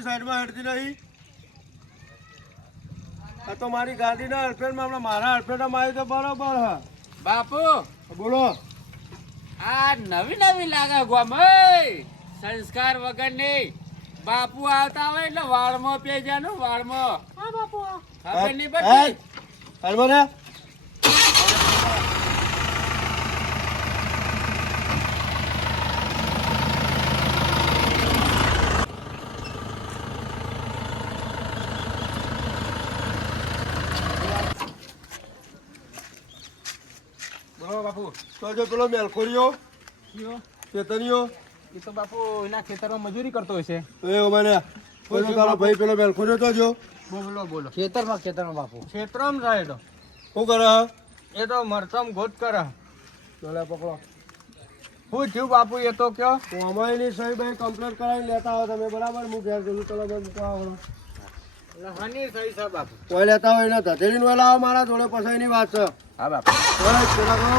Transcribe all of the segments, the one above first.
પડતી સાઈડમાં હેડતી નહીં આ તો મારી ગાડીના હરફેરમાં હમણાં મારા હરફેરમાં આવી તો બરોબર હા. બાપુ! બોલો. આ નવી નવી લાગે ગોમય. સંસ્કાર વગર વગરની બાપુ આવતા હોય એટલે વાળમાં પેજાનું વાળમાં. હા બાપુ. ખબર નહીં પડતી? હરમોને બાપુ? તો જો પેલો મેલખોરીઓ ચેતનીઓ એ તો બાપુ એના ખેતરમાં મજૂરી કરતો હોય છે. એ મને પેલો તારો ભાઈ પેલો મેલખોરીઓ તો જો. બોલો બોલો. ખેતરમાં ખેતરમાં બાપુ. ખેતરમાં તો શું કરે? એ તો મરસમ ગોત કરે. ચાલે પકડો. શું થયું બાપુ એ તો કયો? હું અમારીની સહી ભાઈ કમ્પ્લેટ કરાવી લેતા આવો તમે. બરાબર? હું ઘેર જવું ચલો ભાઈ મૂકવા આવો. હની સહી સાહેબ બાપુ. કોઈ લેતા હોય ને ધતેરીને વેલા લાવો મારા જોડે પસાઈની વાત છે. હા બાપુ બસ, પેલા કરો.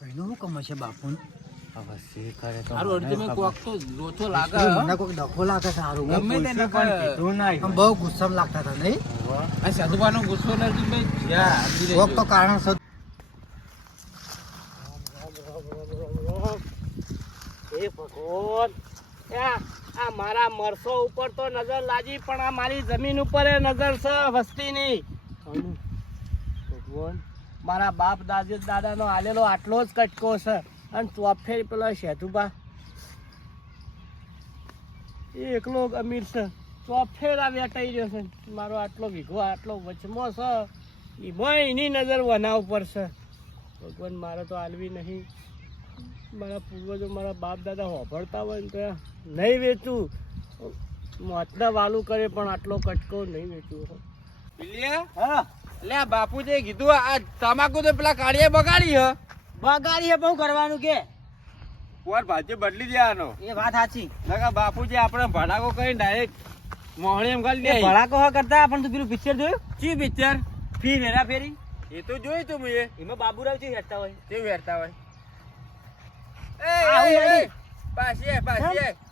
ભાઈનો શું કમ છે બાપુ હવે કરે તો સારું અડધી ખબર. કોક તો જોથો લાગે. મને કોઈક ડખો લાગે સારું? ગમે તેને પૂછ્યું પણ કીધું કીધું નહીં. આમ બહુ ગુસ્સામાં લાગતા હતા નહીં? આ સાધુબાનો ગુસ્સો નથી ભાઈ જ્યાં કોક તો ભગવાન. આ મારા મરસો ઉપર તો નજર લાગી, પણ આ મારી જમીન ઉપર એ નજર છે વસ્તીની. ભગવાન, મારા બાપ દાદી દાદાનો આલેલો આટલો જ કટકો છે. અને ચોફેર પેલો શેતુબા એ એકલો અમીર છે. ચોફેર આ વેટાઈ રહ્યો છે. મારો આટલો વીઘો આટલો વચમો છે. એમાં એની નજર વના ઉપર છે. ભગવાન, મારે તો આલવી નહીં. મારા પૂર્વજો, મારા બાપ દાદા હોભળતા હોય ને તો નહીં વેચું. મોતના વાલું કરે પણ આટલો કટકો નહીં વેચું હા. લે આ કીધું આ તમાકુ તો પેલા કાળીએ બગાડી હ. બગાડી બહુ કરવાનું કે. પોર ભાજી બદલી દેવાનો. એ વાત સાચી. નકા બાપુજી આપણે ભડાકો કરીને ડાયરેક્ટ મોહણી એમ ગાલી દે. ભડાકો હા કરતા પણ તું પેલું પિક્ચર જોયું? ચી પિક્ચર ફી વેરા ફેરી. એ તો જોયું તું મુએ. એમાં બાબુરાવ ચી હેરતા હોય? કેવું વેરતા હોય? એ. પાછી પાછી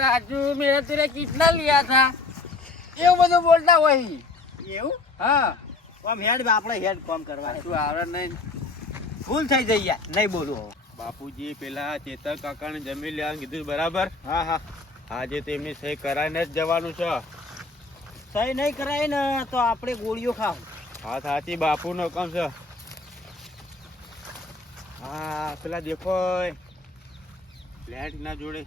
રાજુ મેં તેરે કેટલા લિયા થા એવું બધું બોલતા હોય. એવું? હા. કોમ હેડ આપણે હેડ કોમ કરવા. શું આવડે નહીં. ફૂલ થઈ જઈ યાર. નહીં બોલવું બાપુજી પેલા ચેતક કાકાને જમી લેવાનું કીધું બરાબર? હા હા. આજે તો એમની સહી કરાવીને જ જવાનું છે. સહી નહીં કરાય ને તો આપણે ગોળીઓ ખાવ. હા સાચી બાપુ બાપુનો કામ છે. હા પેલા દેખો ફ્લેટ ના જોડે.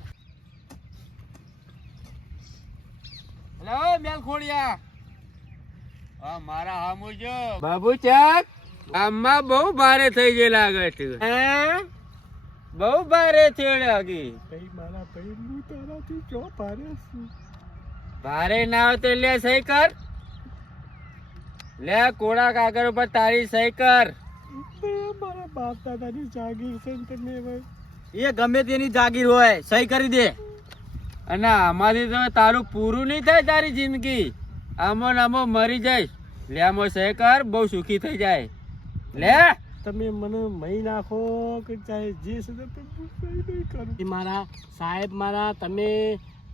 હેલો બેલ ખોડિયા હા મારા હામુ જો બાબુ ચાક આમાં બહુ ભારે થઈ ગઈ લાગે છે બહુ ભારે છે લાગી મારા ભાઈ તારાથી જો ભારે ભારે ના હોય તો લે સહી કર. લે કોડા કાગળ ઉપર તારી સહી કર. બાપ દાદાની જાગીર છે ને તમે હવે એ ગમે તેની જાગીર હોય સહી કરી દે. અને આમાંથી તો તારું પૂરું નહીં થાય તારી જિંદગી. આમો નામો મરી જઈશ. લે આમો સહી કર બહુ સુખી થઈ જાય. લે. તમે મને મહી નાખો કે ચાહે જે છે તે મારા સાહેબ મારા તમે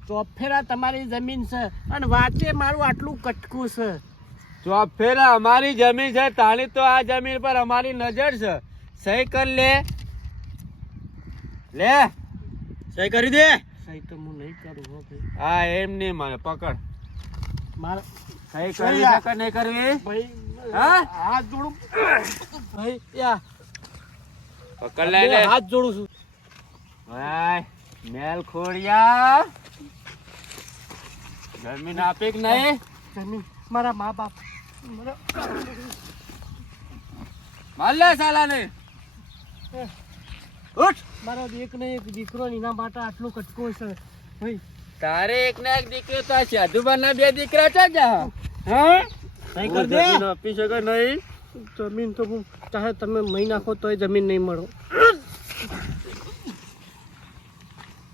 ચોફેરા તમારી જમીન છે અને વાતે મારું આટલું કટકું છે. ચોફેરા અમારી જમીન છે તાણી તો આ જમીન પર અમારી નજર છે. સહી કર લે. લે. સહી કરી દે. સહી તો હું નહીં કરું હો ભાઈ. હા એમ નહીં મારે પકડ. મારા સહી કરી છે કે નહીં કરવી? ભાઈ હા? હાથ જોડું. ભાઈ યા. પકડ લે લે. હાથ જોડું છું. ભાઈ મેલ ખોડિયા. જમીન આપે કે નહીં? જમીન મારા મા બાપ. મારા માલ લે સાલા ને ઉઠ. મારો એક ને એક દીકરો ને એના માટે આટલું કટકો છે. ભાઈ તારે એક ને એક દીકરો તો છે સાધુબા બે દીકરા છે જા હા. સહી કર દે. જમીન આપી શકે નહીં. જમીન તો હું ચાહે તમે મહી નાખો તોય જમીન નહીં મળો.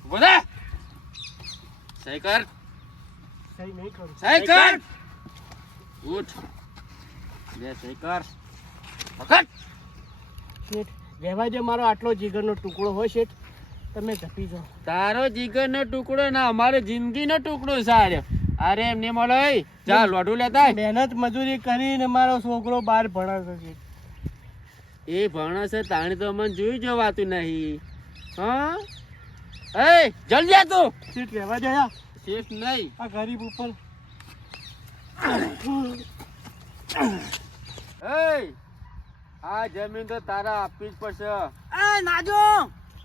બોલે. સહી કર. સહી નહીં કરું. સહી કર. ઉઠ. લે સહી કર. પકડ. શેઠ રહેવા દે મારો આટલો જીગરનો ટુકડો હોય શેઠ. તમે ધપી જાઓ. તારો જીગરનો ટુકડો ના અમારો જિંદગીનો ટુકડો સારે અરે એમને મળે જા લોઢું લેતા મહેનત મજૂરી કરીને મારો છોકરો બહાર ભણે છે એ ભણો છે તાણી તો મને જોઈ જવાતું નહીં. હા? એ જલ્દી આ તું. સીટ લેવા જયા સીટ નહીં. આ ગરીબ ઉપર. એ આ જમીન તો તારા આપવી જ પડશે. એ નાજો.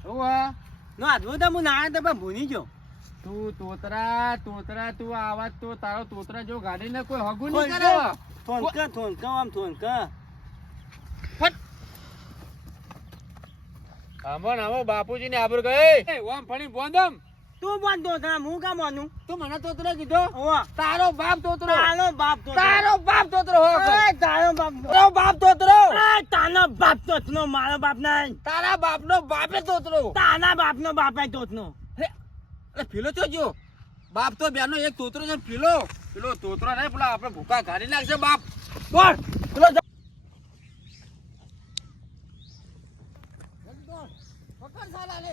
હું હા નો આધવું તો હું ના તો પણ ભૂલી ગયો. તું તોતરા તોતરા તું આવાજ તો તારો તોતરા જો ગાડી ને કોઈ હગું નહીં કરે. થોનકા થોનકા આમ થોનકા આમો આવો બાપુજી ને આબર ગયે એ ઓમ ફણી બોંદમ. તું પણ હતા હું કામ માનું તું મને તોતરો કીધો? તારો બાપ તોતરો તારો બાપ તો તારો બાપ તોતરો હો તારો બાપ તારો બાપ તોતરો તાનો બાપ તો નો મારો બાપ નહીં. તારા બાપનો બાપે તોતરો તાના બાપ નો બાપ તો નો અરે પેલો તો જો. બાપ તો બેનો એક તોતરો છે પેલો. પેલો તોતરો નહીં પેલા આપણે ભૂકા કાઢી નાખશે બાપ. બોલ પેલો જા. પકડ સાલા લે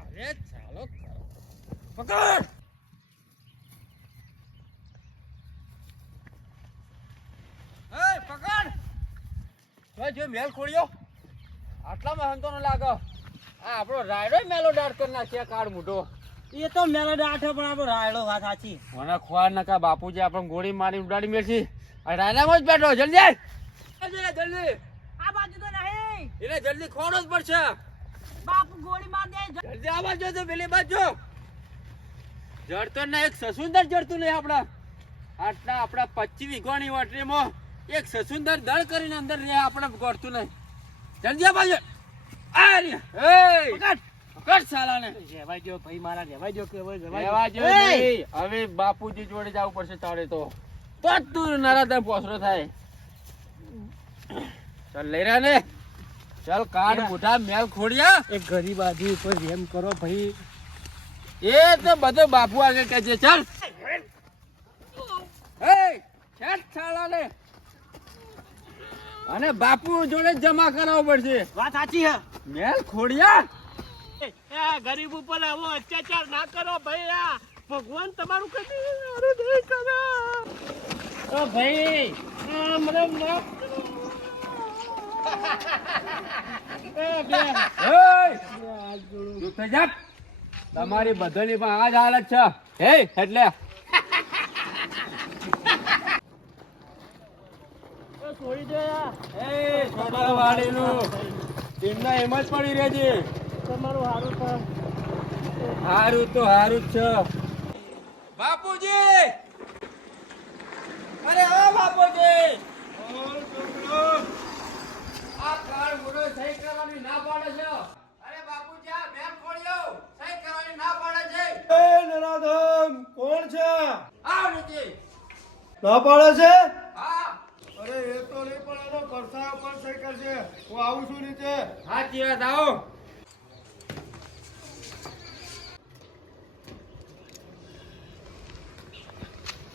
અરે ચાલો હવે જો મેલ ખોડ્યો આટલામાં હંતો ન લાગો. આ આપણો રાયડો મેલો દાડ કરી નાખ્યા કાળ મોટો એ તો મેલો દાઠો પણ આપણો રાયડો વાત સાચી. મને ખોવાડ નકા બાપુજી આપણને ગોળી મારી ઉડાડી મેળશી. આ રાયડામાં જ બેઠો જલ્દી. જલ્દી જલ્દી. આ બાજુ તો નહીં. એને જલ્દી ખોડો જ પડશે. બાપુ ગોળી માર દે જલ્દી આ બાજુ તો પેલી બાજુ જડતો ને એક સસુંદર જડતું નહીં આપણા. આટલા આપણા પચીસ વીઘોની વાટરીમાં એક સસુંદર દળ કરીને અંદર રે આપણે ગોળતું નહીં. જલ્દી બાજુ. આ રે. એ પકડ. સાલાને. રહેવા દો ભાઈ મારા રહેવા દો કે હવે રહેવા દો. હવે બાપુજી જોડે જવું પડશે તારે તો. તો તું નરાધમ પોસરો થાય. ચાલ લઈ રહ્યા ને. ચાલ કાઢ મોટા મેલ ખોડ્યા. એક ગરીબ આદમી ઉપર રેમ કરો ભાઈ. એ તો બધો બાપુ આગળ કહે છે ચાલ એ અને બાપુ જોડે જ જમા કરાવવો પડશે વાત સાચી હે મેલ ખોડિયા એ ગરીબ ઉપર આવો અત્યાચાર ના કરો ભાઈ આ ભગવાન તમારું કદી હારું દે કરો ઓ ભાઈ મને રમ ના કરો. એ બે! હાથ જોડું. થઈ જા. તમારી બધાની પણ આ જ હાલત છે. હે એટલે. છોડી દે એ છોકરા વાળીનું એમના એમ જ પડી રહેજે તમારું હારું તો હારું જ છે. બાપુજી! અરે ઓ બાપુજી! આ કાળ મોટો સહી કરવાની ના પાડે છે અરે બાપુજી આ બેન ખોડ્યો સહી કરવાની ના પાડે છે એ નરાધમ કોણ છે આવ નીચે ના પાડે છે? હા. અરે એ તો નહીં પણ એનો પરસા પર સહી કરશે હું આવું છું નીચે. સાચી વાત આવો.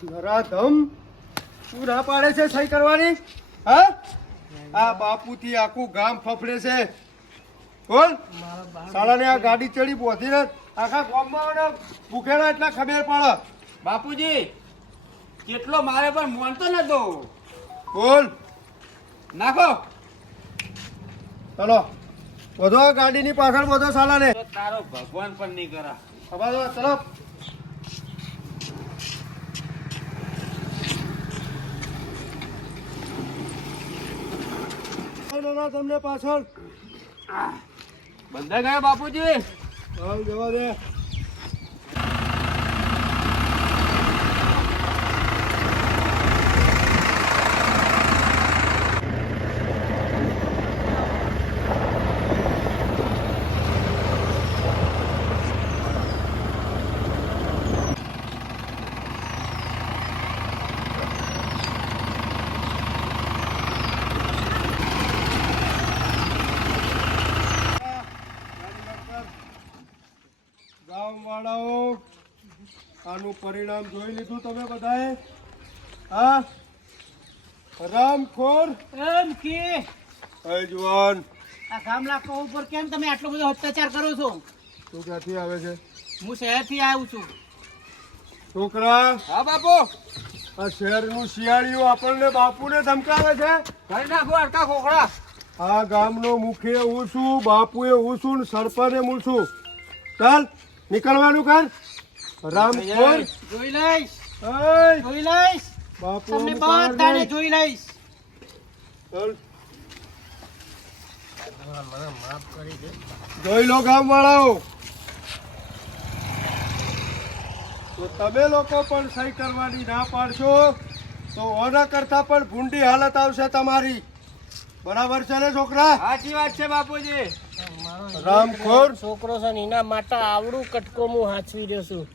નરાધમ તું ના પાડે છે સહી કરવાની? હા? આ બાપુથી આખું ગામ ફફડે છે. બોલ. બા આ ગાડી ચડી પહોંચીને આખા ગામમાં ભૂખેડા એટલા ખબર પડે. બાપુજી કેટલો મારે પણ મોનતો નતો. બોલ. નાખો. ચલો. બધો ગાડીની પાછળ બધો સાલા ને તારો ભગવાન પણ નહીં કરા. ખબર ચલો. તમને પાછળ. બંધા ગયા બાપુજી. જવા દે. આનું પરિણામ જોઈ લીધું તમે બધાએ? હા? રામખોર એમ કે? હે જુવાન. આ ગામલા કહો ઉપર કેમ તમે આટલો બધો અત્યાચાર કરો છો? તું ક્યાંથી આવે છે? હું શહેરથી આવ્યો છું. છોકરા? હા બાપુ. આ શહેરનું શિયાળીઓ આપણને બાપુને ધમકાવે છે? કરી નાખો અડકા ખોખડા આ ગામનો મુખ્ય હું છું બાપુએ હું છું ને સરપંચે હું છું. ચાલ નીકળવાનું કર રામખોર જોઈ લઈશ. જોઈ લઈશ. બાપુ તમને બધાને જોઈ લઈશ. ચાલ. જોઈ લો ગામ વાળાઓ તો તમે લોકો પણ સહી કરવાની ના પાડશો તો ઓના કરતા પણ ભૂંડી હાલત આવશે તમારી. બરાબર છે ને છોકરા? સાચી વાત છે બાપુજી. રામખોર છોકરો છે એના માટે આવડું કટકો હું હાચવી રહ્યો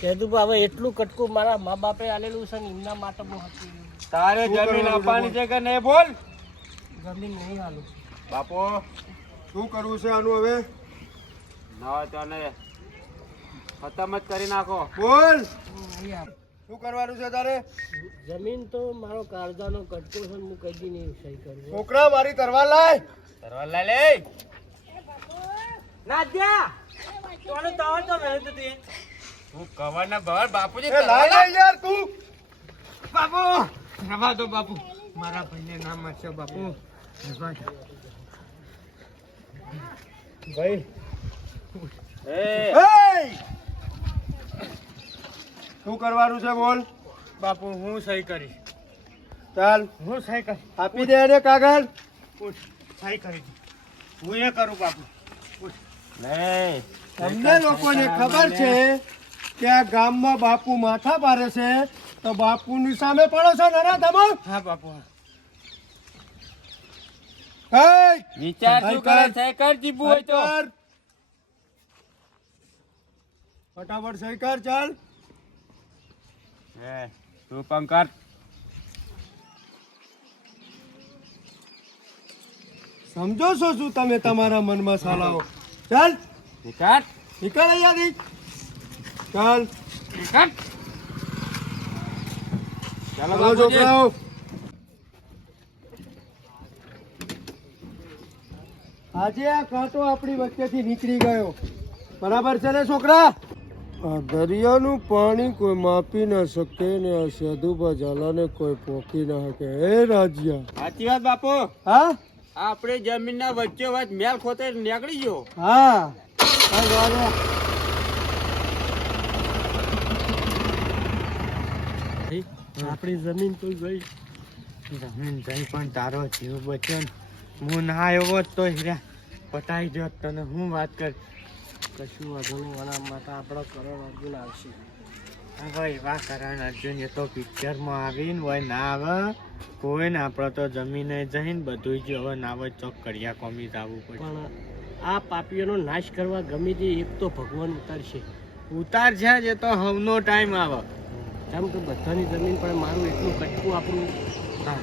છું હવે એટલું કટકું મારા મા બાપે આલેલું છે ને એમના માટે બહુ હાચવી તારે જમીન આપવાની છે કે નહીં બોલ? જમીન નહીં આલું. બાપો શું કરવું છે આનું હવે? ના તને ખતમ જ કરી નાખો. બોલ. શું કરવાનું છે તારે? જમીન તો મારો કાળજાનો કટકો છે ને હું કદી નહીં સહી કરું. છોકરા મારી તરવાર લાય. તરવાલા લે નાદ્યા! તોને તવન તો મેં તો તે હું કવર ના ભવર બાપુજી યાર તું. બાપુ રવા દો બાપુ. મારા ભાઈને નામ છે બાપુ. ભાઈ. શું કરવાનું છે બોલ? બાપુ હું સહી કરીશ. ચાલ. હું સહી કરી આપી દે એને કાગળ. સહી કરી હું એ કરું બાપુ. નહીં. તમને લોકોને ખબર છે કે આ ગામમાં બાપુ માથા પારે છે તો બાપુની સામે પડો છો નરા તમે હા બાપુ! વિચાર શું કરે કર. કર જીબુ હોય તો. ફટાફટ સહી કર ચાલ. એ તું પણ કર. સમજો છો શું તમે તમારા મનમાં સાલાઓ ચાલ. નિકાલ નીકળ અહીંયાથી ચાલ ચાલો ચાલો છોકરાઓ. આજે આ કાંટો આપણી વચ્ચેથી નીકળી ગયો. બરાબર છે ને છોકરા? આ દરિયાનું પાણી કોઈ માપી ના શકે ને આ સેધુબા ઝાલાને કોઈ પોકી ના શકે. હે રાજ્યા. સાચી વાત બાપુ. હા? આપણે જમીનના વચ્ચે વચ્ચ મેલ ખોતે નીકળી ગયો. હા હા, રાજા. આપણી જમીન તો ગઈ. જમીન જઈ પણ તારો જીવ બચ્યો ને. હું ના આવ્યો તો હીરા પટાઈ જોત તને. હું વાત કર. કશું વાંધો નહીં. માતા આપણો કરણ અર્જુન આવશે. ભાઈ એવા કરણ અર્જુન એ તો પિક્ચરમાં આવીને હોય ના આવે કોઈ ને આપણે તો જમીને જઈને બધું જ હવે ના હોય ચોક કડિયા કોમી જવું પડે પણ આ પાપીઓનો નાશ કરવા ગમે તે એક તો ભગવાન ઉતારશે. ઉતાર છે જ તો હવનો ટાઈમ આવે. કેમ કે બધાની જમીન પણ મારું એટલું કટકું આપણું હા.